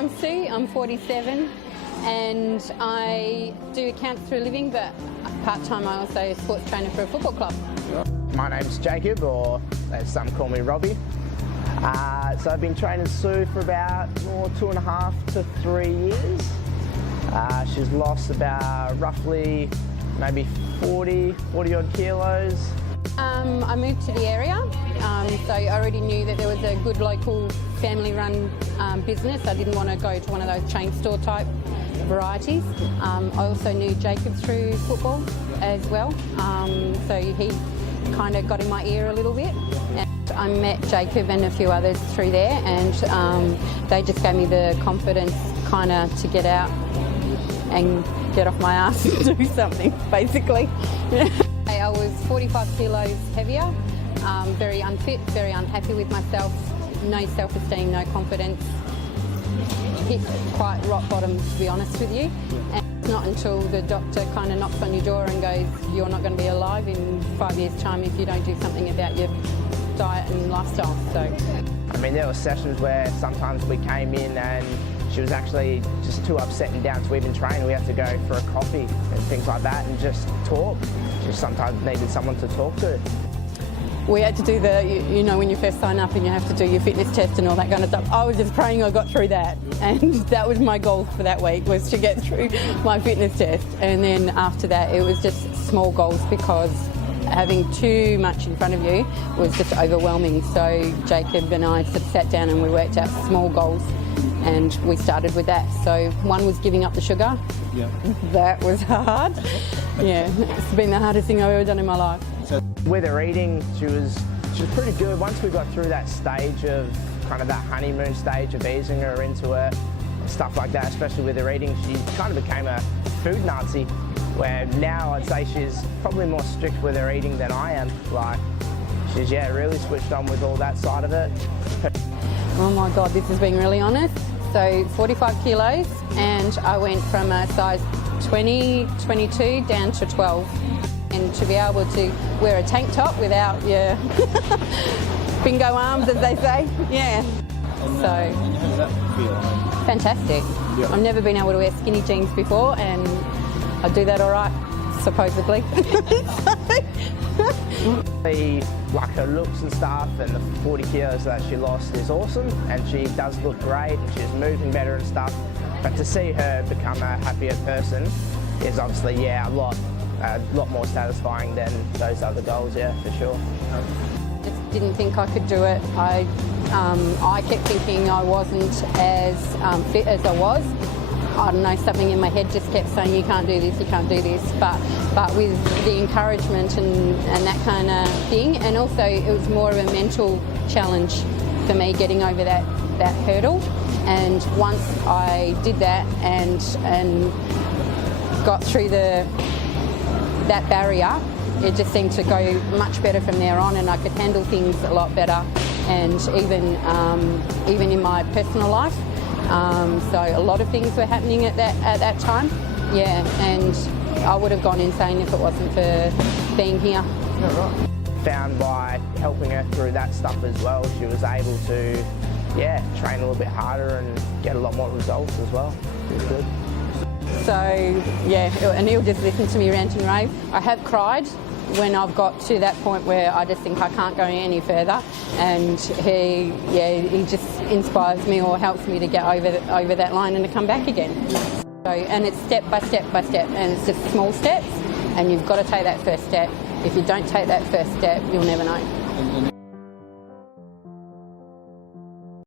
I'm Sue, I'm 47 and I do accounts for a living, but part-time I also a sports trainer for a football club. My name's Jacob, or as some call me, Robbie. So I've been training Sue for about 2.5 to 3 years. She's lost about roughly maybe 40 odd kilos. I moved to the area, so I already knew that there was a good local family-run business. I didn't want to go to one of those chain store type varieties. I also knew Jacob through football as well, so he kind of got in my ear a little bit. And I met Jacob and a few others through there, and they just gave me the confidence kind of to get out and get off my ass and do something, basically. I was 45 kilos heavier, very unfit, very unhappy with myself, no self-esteem, no confidence. Hit quite rock bottom, to be honest with you. And it's not until the doctor kind of knocks on your door and goes, you're not going to be alive in 5 years' time if you don't do something about your diet and lifestyle. So, I mean, there were sessions where sometimes we came in and she was actually just too upset and down to even train. We had to go for a coffee and things like that and just talk. She sometimes needed someone to talk to. We had to do you know, when you first sign up and you have to do your fitness test and all that kind of stuff. I was just praying I got through that, and that was my goal for that week, was to get through my fitness test. And then after that it was just small goals, because having too much in front of you was just overwhelming. So Jacob and I sat down and we worked out small goals, and we started with that. So one was giving up the sugar. Yeah. That was hard. Yeah, it's been the hardest thing I've ever done in my life. With her eating, she was pretty good. Once we got through that stage of kind of that honeymoon stage of easing her into it, stuff like that, especially with her eating, she kind of became a food Nazi, where now I'd say she's probably more strict with her eating than I am. Like, she's, really switched on with all that side of it. Oh my God, this is being really honest. So 45 kilos, and I went from a size 20, 22 down to 12. And to be able to wear a tank top without your bingo arms, as they say, yeah. And So, how does that feel? Fantastic. Yeah. I've never been able to wear skinny jeans before, and I do that all right, supposedly. Like her looks and stuff, and the 40 kilos that she lost is awesome, and she does look great and she's moving better and stuff. But to see her become a happier person is obviously, a lot more satisfying than those other goals, for sure. Just didn't think I could do it. I kept thinking I wasn't as fit as I was. I don't know, something in my head just kept saying, you can't do this, you can't do this. But with the encouragement and that kind of thing, and also it was more of a mental challenge for me getting over that hurdle. And once I did that and got through that barrier, it just seemed to go much better from there on, and I could handle things a lot better, and even in my personal life. So a lot of things were happening at that time, and I would have gone insane if it wasn't for being here. Yeah, right. Found by helping her through that stuff as well, she was able to, train a little bit harder and get a lot more results as well. It was good. So, and he'll just listen to me rant and rave. I have cried when I've got to that point where I just think I can't go any further, and he just inspires me or helps me to get over that line and to come back again. So, and it's step by step by step, and it's just small steps, and you've got to take that first step. If you don't take that first step, you'll never know. And